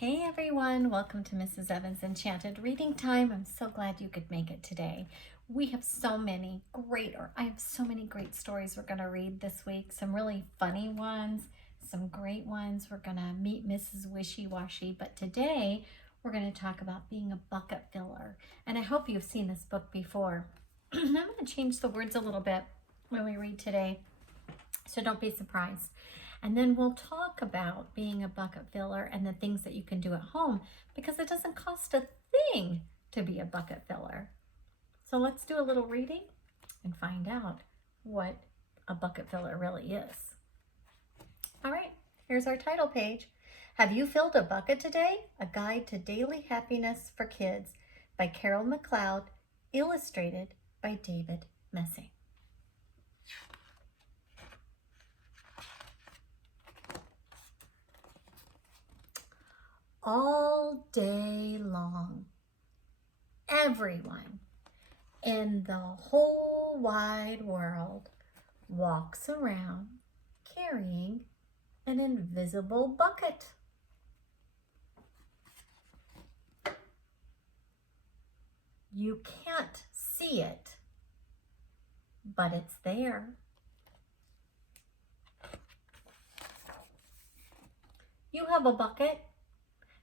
Hey everyone, welcome to Mrs. Evans Enchanted Reading Time. I'm so glad you could make it today. I have so many great stories we're going to read this week. Some really funny ones, some great ones. We're going to meet Mrs. Wishy Washy, but today we're going to talk about being a bucket filler. And I hope you've seen this book before. I'm going to change the words a little bit when we read today, so don't be surprised. And then we'll talk about being a bucket filler and the things that you can do at home, because it doesn't cost a thing to be a bucket filler. So let's do a little reading and find out what a bucket filler really is. All right, here's our title page. Have You Filled a Bucket Today? A Guide to Daily Happiness for Kids by Carol McLeod, illustrated by David Messing. All day long, everyone in the whole wide world walks around carrying an invisible bucket. You can't see it, but it's there. You have a bucket.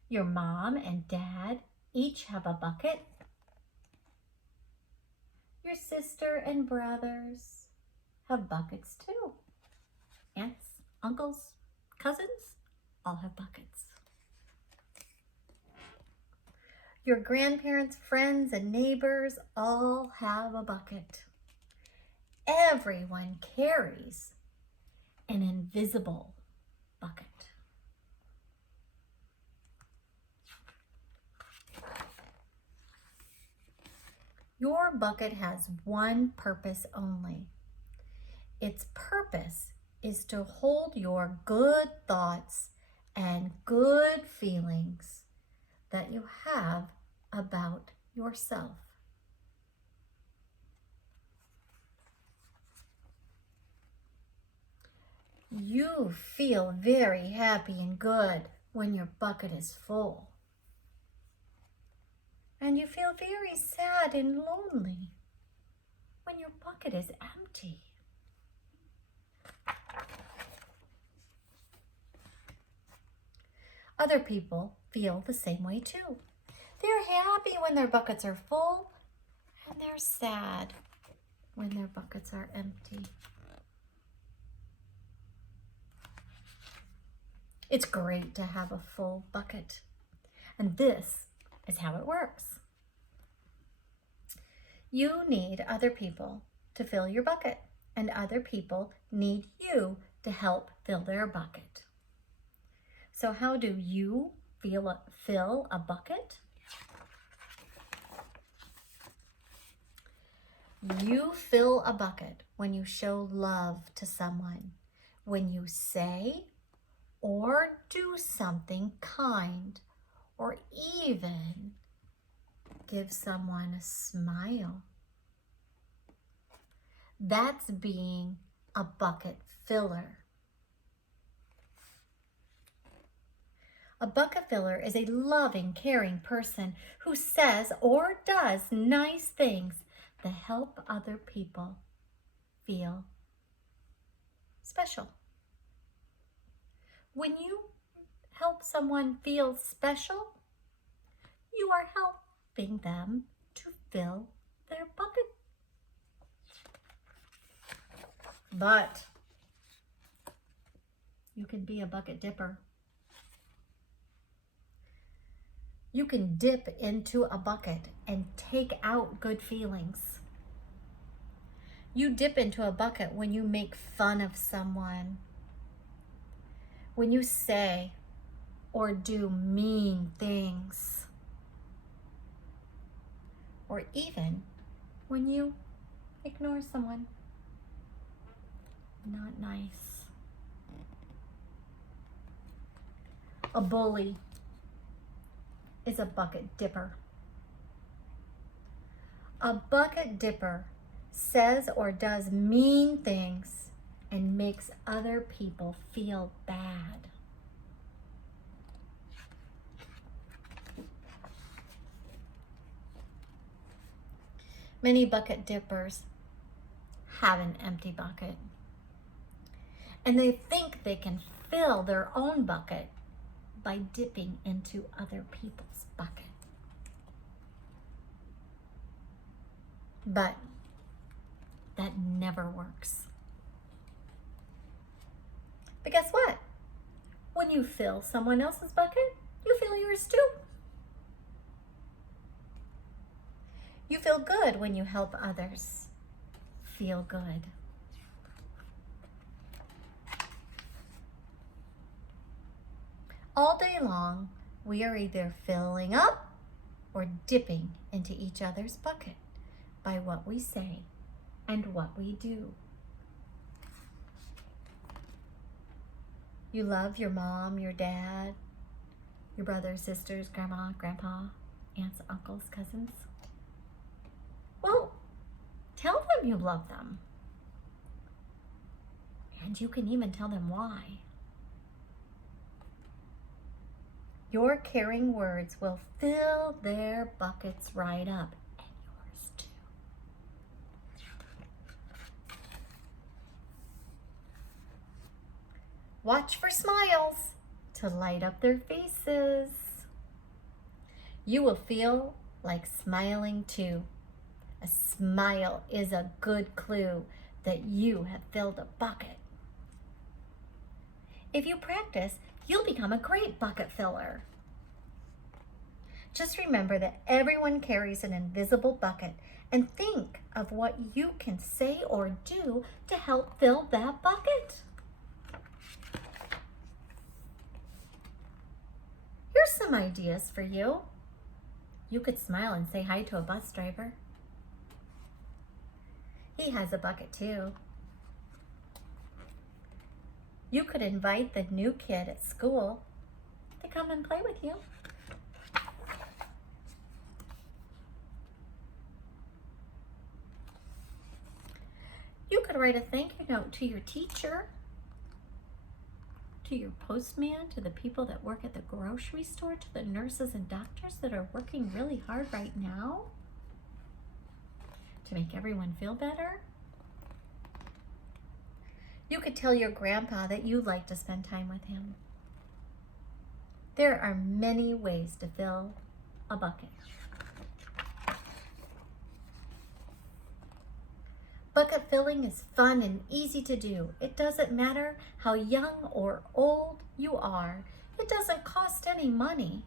Your mom and dad each have a bucket. Your sister and brothers have buckets too. Aunts, uncles, cousins all have buckets. Your grandparents, friends, and neighbors all have a bucket. Everyone carries an invisible bucket. Your bucket has one purpose only. Its purpose is to hold your good thoughts and good feelings that you have about yourself. You feel very happy and good when your bucket is full. And you feel very sad and lonely when your bucket is empty. Other people feel the same way too. They're happy when their buckets are full, and they're sad when their buckets are empty. It's great to have a full bucket, and this is how it works. You need other people to fill your bucket, and other people need you to help fill their bucket. So how do you fill a bucket? You fill a bucket when you show love to someone, when you say or do something kind, or even give someone a smile. That's being a bucket filler. A bucket filler is a loving, caring person who says or does nice things that help other people feel special. When you help someone feel special, you are helping them to fill their bucket. But you can be a bucket dipper. You can dip into a bucket and take out good feelings. You dip into a bucket when you make fun of someone, when you say or do mean things, or even when you ignore someone. Not nice. A bully is a bucket dipper. A bucket dipper says or does mean things and makes other people feel bad. Many bucket dippers have an empty bucket, and they think they can fill their own bucket by dipping into other people's bucket. But that never works. But guess what? When you fill someone else's bucket, you fill yours too. You feel good when you help others feel good. All day long, we are either filling up or dipping into each other's bucket by what we say and what we do. You love your mom, your dad, your brothers, sisters, grandma, grandpa, aunts, uncles, cousins. Well, tell them you love them. And you can even tell them why. Your caring words will fill their buckets right up, and yours too. Watch for smiles to light up their faces. You will feel like smiling too. A smile is a good clue that you have filled a bucket. If you practice, you'll become a great bucket filler. Just remember that everyone carries an invisible bucket, and think of what you can say or do to help fill that bucket. Here's some ideas for you. You could smile and say hi to a bus driver. He has a bucket too. You could invite the new kid at school to come and play with you. You could write a thank you note to your teacher, to your postman, to the people that work at the grocery store, to the nurses and doctors that are working really hard right now to make everyone feel better. You could tell your grandpa that you'd like to spend time with him. There are many ways to fill a bucket. Bucket filling is fun and easy to do. It doesn't matter how young or old you are. It doesn't cost any money.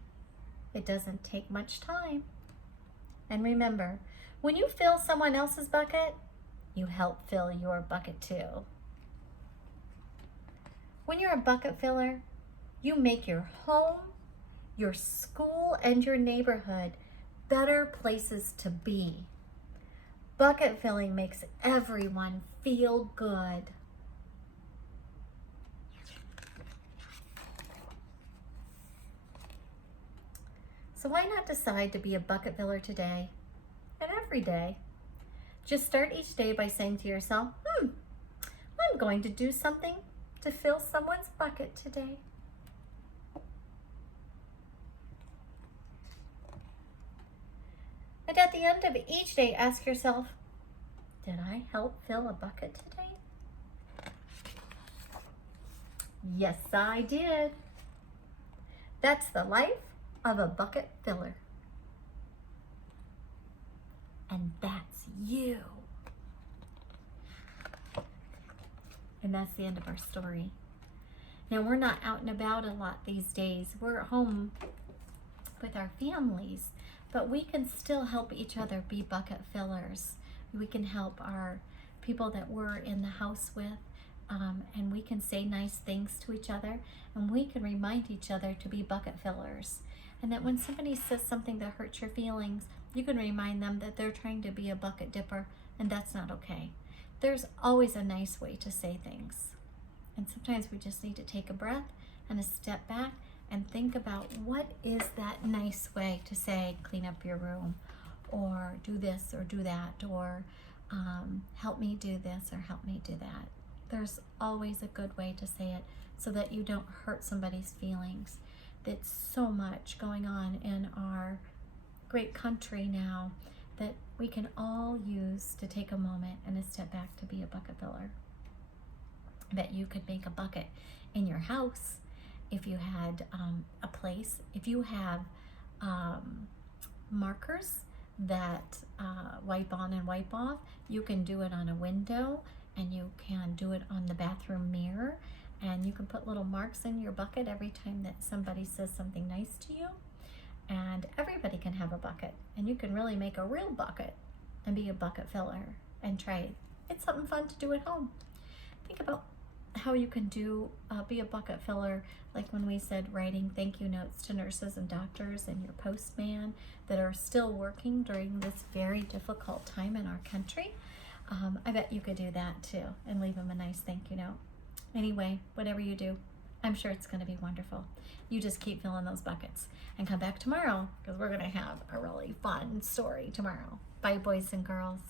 It doesn't take much time. And remember, when you fill someone else's bucket, you help fill your bucket too. When you're a bucket filler, you make your home, your school, and your neighborhood better places to be. Bucket filling makes everyone feel good. So why not decide to be a bucket filler today and every day? Just start each day by saying to yourself, I'm going to do something to fill someone's bucket today. And at the end of each day, ask yourself, did I help fill a bucket today? Yes, I did. That's the life of a bucket filler. And that's you. And that's the end of our story. Now, we're not out and about a lot these days. We're at home with our families, but we can still help each other be bucket fillers. We can help our people that we're in the house with, and we can say nice things to each other, and we can remind each other to be bucket fillers. And that when somebody says something that hurts your feelings, you can remind them that they're trying to be a bucket dipper, and that's not okay. There's always a nice way to say things. And sometimes we just need to take a breath and a step back and think about what is that nice way to say, clean up your room, or do this or do that, or help me do this or help me do that. There's always a good way to say it so that you don't hurt somebody's feelings. There's so much going on in our great country now that we can all use to take a moment and a step back to be a bucket filler. That you could make a bucket in your house if you had a place. If you have markers that wipe on and wipe off, you can do it on a window, and you can do it on the bathroom mirror, and you can put little marks in your bucket every time that somebody says something nice to you. And everybody can have a bucket, and you can really make a real bucket and be a bucket filler and try it. It's something fun to do at home. Think about how you can be a bucket filler, like when we said writing thank you notes to nurses and doctors and your postman that are still working during this very difficult time in our country. I bet you could do that too and leave them a nice thank you note. Anyway, whatever you do, I'm sure it's going to be wonderful. You just keep filling those buckets and come back tomorrow, because we're going to have a really fun story tomorrow. Bye, boys and girls.